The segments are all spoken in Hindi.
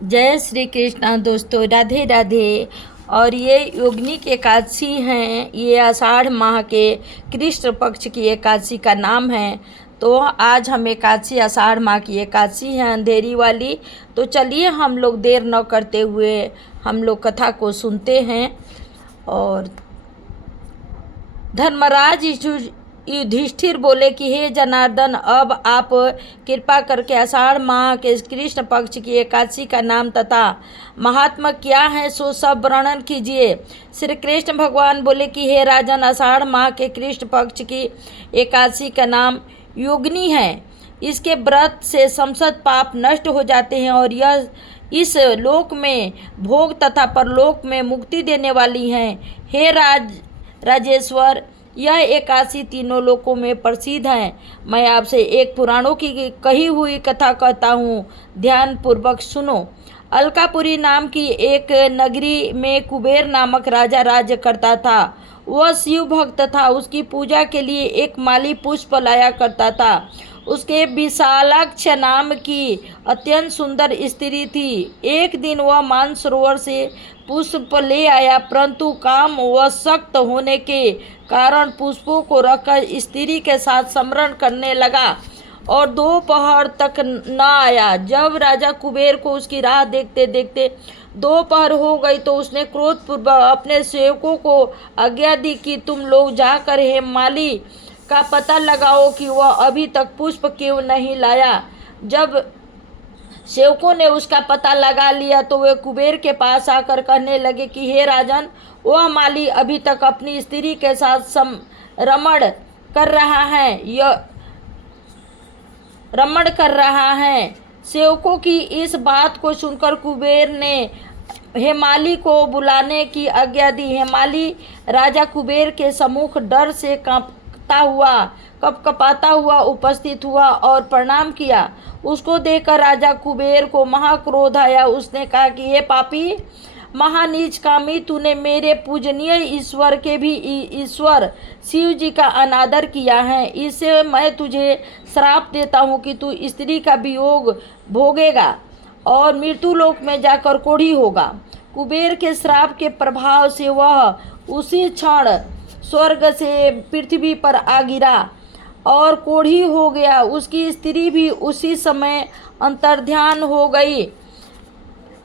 जय श्री कृष्ण दोस्तों, राधे राधे। और ये योगिनी एकादशी हैं। ये आषाढ़ माह के कृष्ण पक्ष की एकादशी का नाम है। तो आज हम एकादशी आषाढ़ माह की एकादशी है अंधेरी वाली। तो चलिए हम लोग देर न करते हुए हम लोग कथा को सुनते हैं। और धर्मराज युधिष्ठिर बोले कि हे जनार्दन, अब आप कृपा करके आषाढ़ माह के कृष्ण पक्ष की एकादशी का नाम तथा महात्मा क्या है सो सब वर्णन कीजिए। श्री कृष्ण भगवान बोले कि हे राजन, आषाढ़ माह के कृष्ण पक्ष की एकादशी का नाम योगिनी है। इसके व्रत से समस्त पाप नष्ट हो जाते हैं और यह इस लोक में भोग तथा परलोक में मुक्ति देने वाली हैं। हे राजेश्वर, यह एकादशी तीनों लोकों में प्रसिद्ध है। मैं आपसे एक पुराणों की कही हुई कथा कहता हूँ, ध्यान पूर्वक सुनो। अलकापुरी नाम की एक नगरी में कुबेर नामक राजा राज्य करता था। वह शिव भक्त था। उसकी पूजा के लिए एक माली पुष्प लाया करता था। उसके विशालाक्ष नाम की अत्यंत सुंदर स्त्री थी। एक दिन वह मानसरोवर से पुष्प ले आया, परंतु काम व सख्त होने के कारण पुष्पों को रखकर स्त्री के साथ स्मरण करने लगा और दोपहर तक न आया। जब राजा कुबेर को उसकी राह देखते देखते दोपहर हो गई तो उसने क्रोधपूर्वक अपने सेवकों को आज्ञा दी कि तुम लोग जाकर हेमाली का पता लगाओ कि वह अभी तक पुष्प क्यों नहीं लाया। जब सेवकों ने उसका पता लगा लिया तो वे कुबेर के पास आकर कहने लगे कि हे राजन, वह माली अभी तक अपनी स्त्री के साथ रमण कर रहा है। सेवकों की इस बात को सुनकर कुबेर ने हेमाली को बुलाने की आज्ञा दी। हेमाली राजा कुबेर के सम्मुख डर से कपकपाता हुआ उपस्थित हुआ और प्रणाम किया। उसको देखकर राजा कुबेर को महाक्रोध आया। उसने कहा कि हे पापी, महानीच कामी, तूने मेरे पूजनीय ईश्वर के भी ईश्वर शिव जी का अनादर किया है। इससे मैं तुझे श्राप देता हूँ कि तू स्त्री का वियोग भोगेगा और मृत्युलोक में जाकर कोढ़ी होगा। कुबेर के श्राप के प्रभाव से वह उसी क्षण स्वर्ग से पृथ्वी पर आ गिरा और कोढ़ी हो गया। उसकी स्त्री भी उसी समय अंतर्ध्यान हो गई।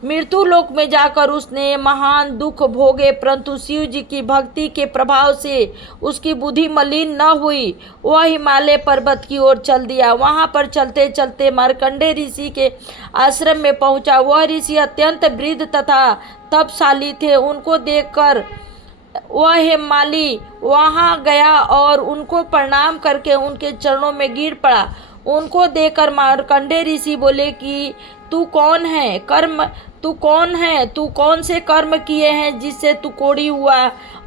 मृत्यु लोक में जाकर उसने महान दुख भोगे, परंतु शिव जी की भक्ति के प्रभाव से उसकी बुद्धि मलिन न हुई। वह हिमालय पर्वत की ओर चल दिया। वहां पर चलते चलते मार्कंडेय ऋषि के आश्रम में पहुंचा। वह ऋषि अत्यंत वृद्ध तथा तपशाली थे। उनको देखकर वह हेमाली वहां गया और उनको प्रणाम करके उनके चरणों में गिर पड़ा। उनको देखकर मार्कंडेय ऋषि बोले कि तू कौन है? तू कौन से कर्म किए हैं जिससे तू कोढ़ी हुआ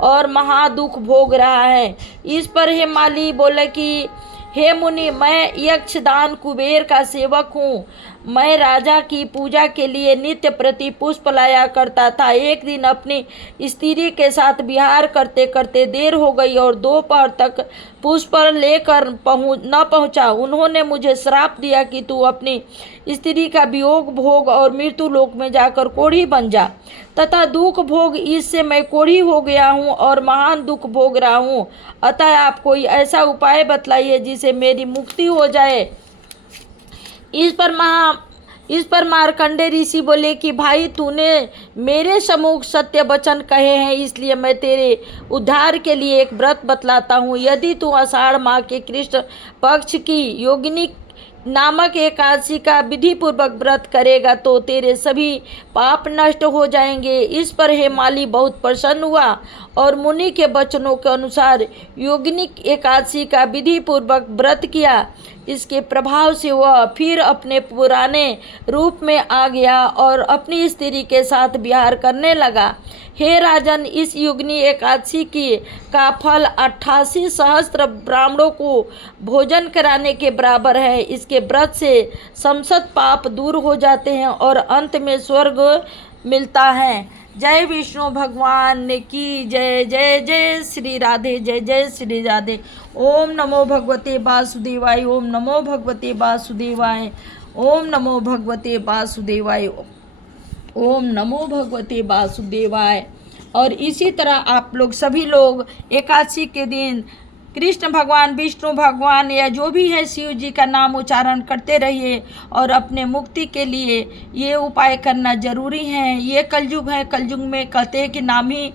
और महादुख भोग रहा है? इस पर हेमाली बोले कि हे मुनि, मैं यक्षदान कुबेर का सेवक हूँ। मैं राजा की पूजा के लिए नित्य प्रति पुष्प लाया करता था। एक दिन अपनी स्त्री के साथ विहार करते करते देर हो गई और दोपहर तक पुष्प लेकर न पहुँचा। उन्होंने मुझे श्राप दिया कि तू अपनी स्त्री का वियोग भोग और मृत्यु लोक में जाकर कोढ़ी बन जा तथा दुख भोग। इससे मैं कोढ़ी हो गया हूँ और महान दुख भोग रहा हूँ। अतः आप कोई ऐसा उपाय बतलाइए जिससे मेरी मुक्ति हो जाए। इस पर मार्कंडेय ऋषि बोले कि भाई, तूने मेरे सम्मुख सत्य वचन कहे हैं, इसलिए मैं तेरे उद्धार के लिए एक व्रत बतलाता हूँ। यदि तू आषाढ़ माह के कृष्ण पक्ष की योगिनी नामक एकादशी का विधि पूर्वक व्रत करेगा तो तेरे सभी पाप नष्ट हो जाएंगे। इस पर हेमाली बहुत प्रसन्न हुआ और मुनि के वचनों के अनुसार योगिनी एकादशी का विधि पूर्वक व्रत किया। इसके प्रभाव से वह फिर अपने पुराने रूप में आ गया और अपनी स्त्री के साथ विहार करने लगा। हे राजन, इस योगिनी एकादशी का फल 88 सहस्त्र ब्राह्मणों को भोजन कराने के बराबर है। इसके व्रत से समस्त पाप दूर हो जाते हैं और अंत में स्वर्ग मिलता है। जय विष्णु भगवान की जय। जय जय श्री राधे, जय जय श्री राधे। ओम नमो भगवते वासुदेवाय, ओम नमो भगवते वासुदेवाय, ओम नमो भगवते वासुदेवाय। ओम नमो भगवते वासुदेवाय। और इसी तरह आप लोग सभी लोग एकादशी के दिन कृष्ण भगवान, विष्णु भगवान या जो भी है शिव जी का नाम उच्चारण करते रहिए और अपने मुक्ति के लिए ये उपाय करना जरूरी है। ये कलयुग है, कलयुग में कहते हैं कि नाम ही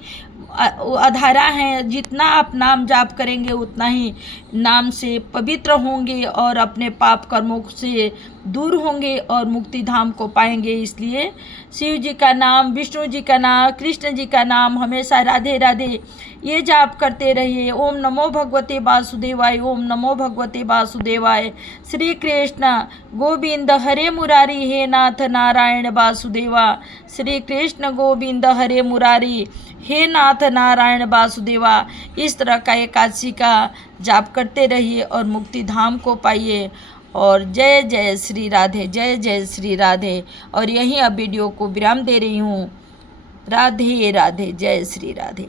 अधारा है। जितना आप नाम जाप करेंगे उतना ही नाम से पवित्र होंगे और अपने पाप कर्मों से दूर होंगे और मुक्ति धाम को पाएंगे। इसलिए शिव जी का नाम, विष्णु जी का नाम, कृष्ण जी का नाम हमेशा राधे राधे ये जाप करते रहिए। ओम नमो भगवते वासुदेवाय, ओम नमो भगवते वासुदेवाय। श्री कृष्ण गोविंद हरे मुरारी, हे नाथ नारायण वासुदेवा। श्री कृष्ण गोविंद हरे मुरारी, हे नाथ नारायण वासुदेवा। इस तरह का एकादशी का जाप करते रहिए और मुक्ति धाम को पाइए। और जय जय श्री राधे, जय जय श्री राधे। और यहीं अब वीडियो को विराम दे रही हूँ। राधे राधे, जय श्री राधे।